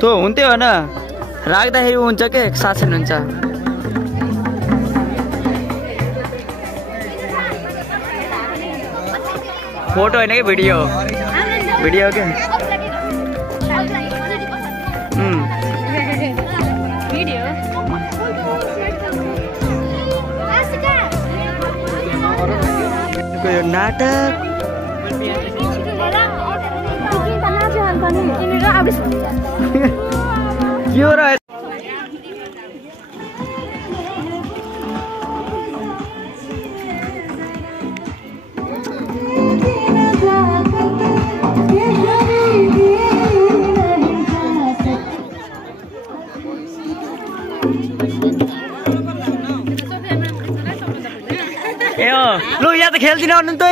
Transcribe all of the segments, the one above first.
त्यो हुन्थ्यो होइन राख्दाखेरि हुन्छ के शासन हुन्छ फोटो होइन कि भिडियो भिडियो के नाटक क्यों रहा है लो यहाँ तो खेल्दिन अन्त त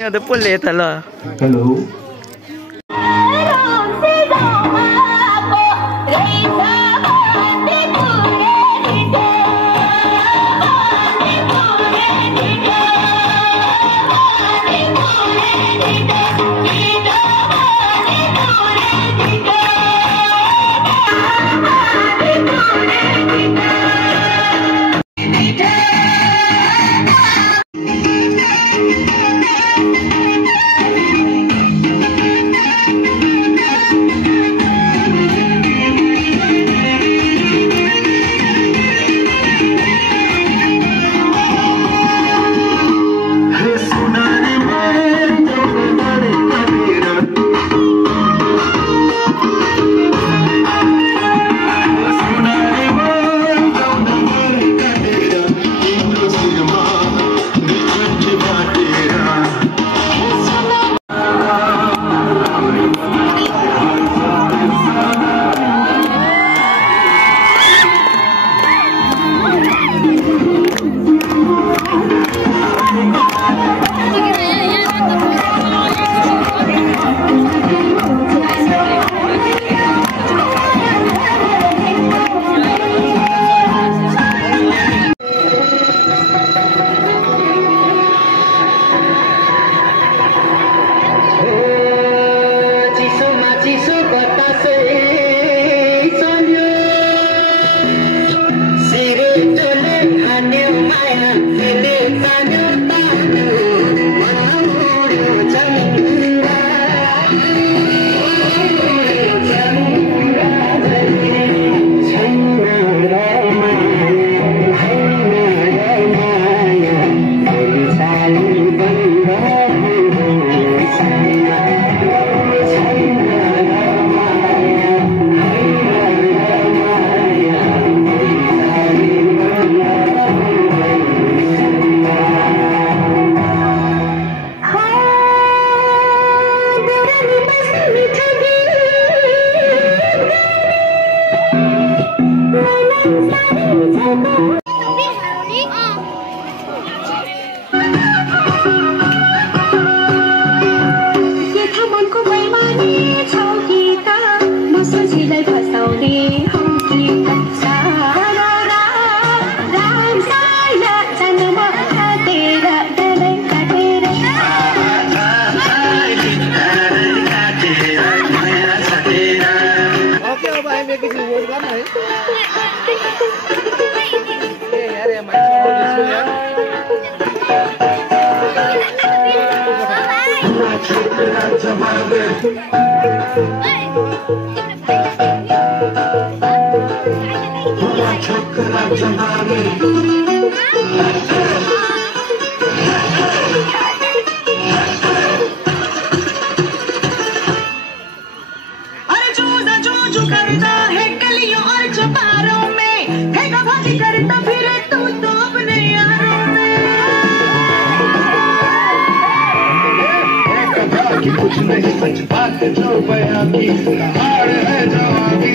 यहाँ त पोल्ले त ल हेलो कुछ नहीं सच बात जो बयां की हार है जवानी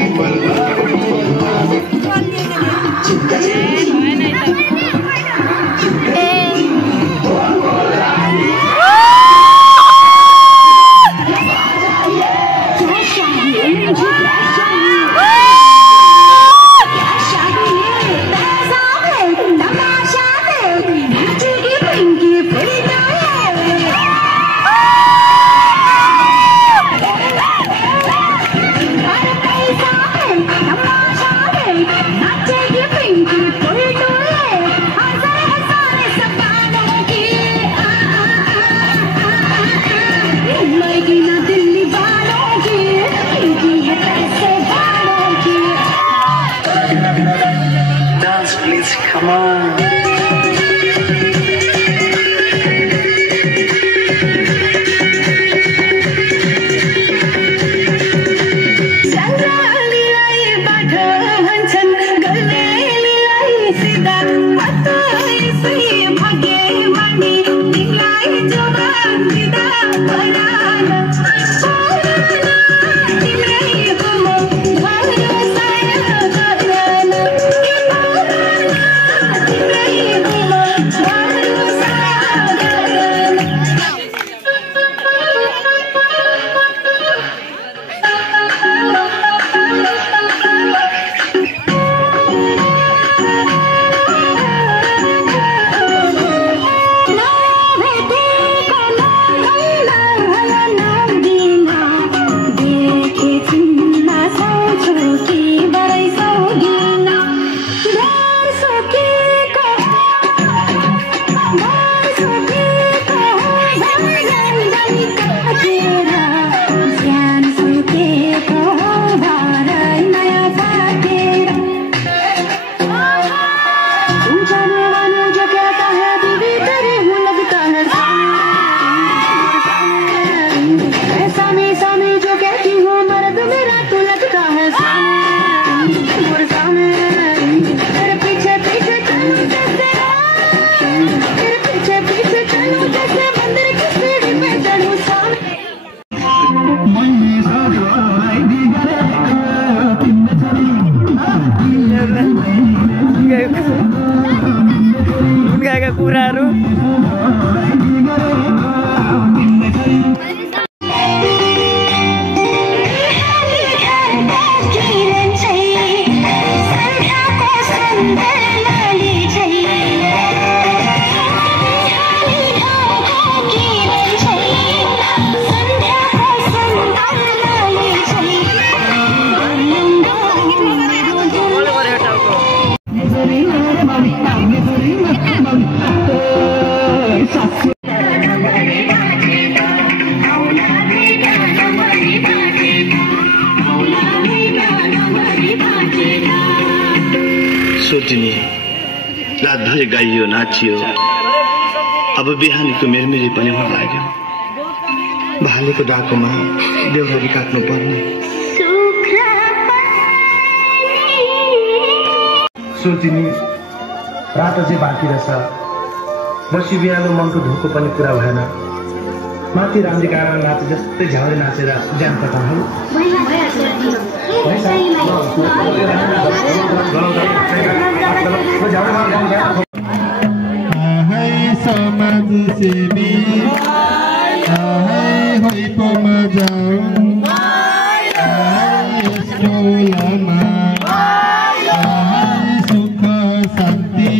नाचियो अब बिहानीको मेरमेरी पनि हुन लाग्यो भालेको डाकोमा देउराली काट्नु पर्ने सोचिनी रातो चाहिँ बाँकी रहेछ बसी बिहान मनको धोको पनि कुरा भएन माथि रामजीका आमा नाचे जस्तै झ्याउरे नाचेर ज्यान कटाउनु समाज सेवी होइ स्कुलमा सुख शान्ति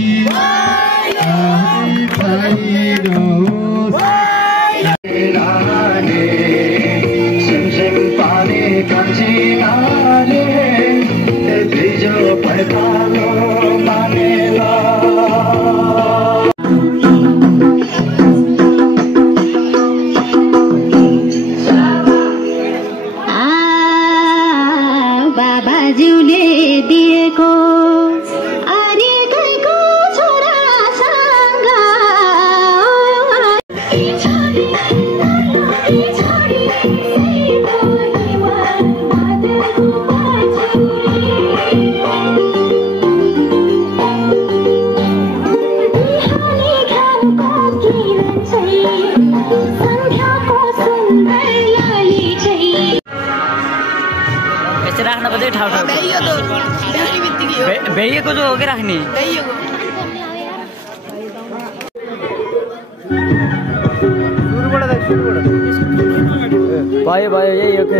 बाबाज्यूले दिएको अरे गएको छोरासँग राख्न पर्छ ठाउँ ठाउँ भ्याइएको जो हो कि राख्ने भयो भयो यही हो कि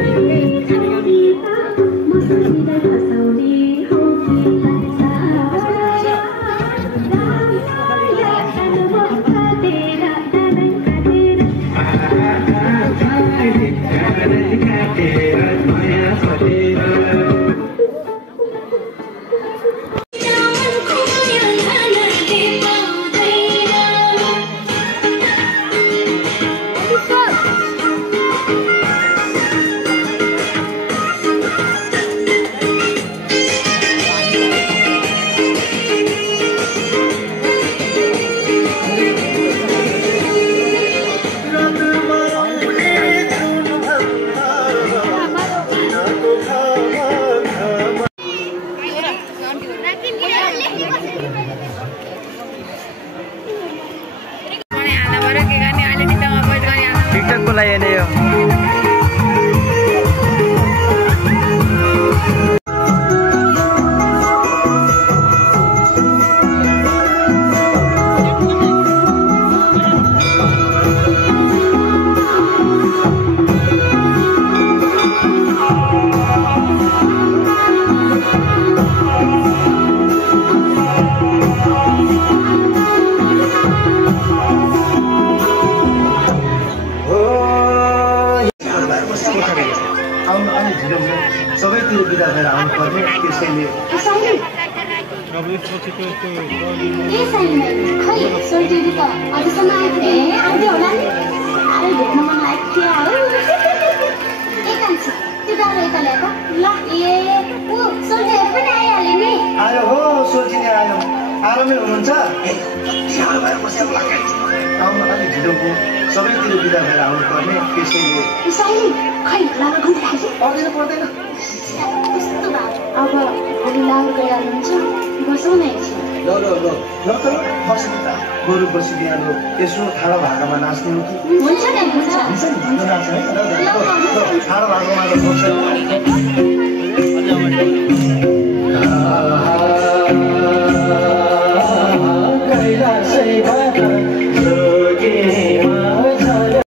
टिकटकको लागि नै हो सबैतिर बिदा भएर आउनु पर्ने त्यसैले आयो हो सोचिने आयो आरामै हुनुहुन्छ आउनु अलिक ढिलो भयो सबैतिर बिदा भएर आउनु पर्ने त्यसैले पर्दैन पर्दैन अब हामी लानु गइहाल्नुहुन्छ बसौँ न ल ल ल ल त बस्नु त बरु बसी बिहान यसो ठाडो भाकामा नाच्ने हो कि हुन्छ नि हुन्छ नाच्ने ठाडो भाकामा बस्छ कैलाशै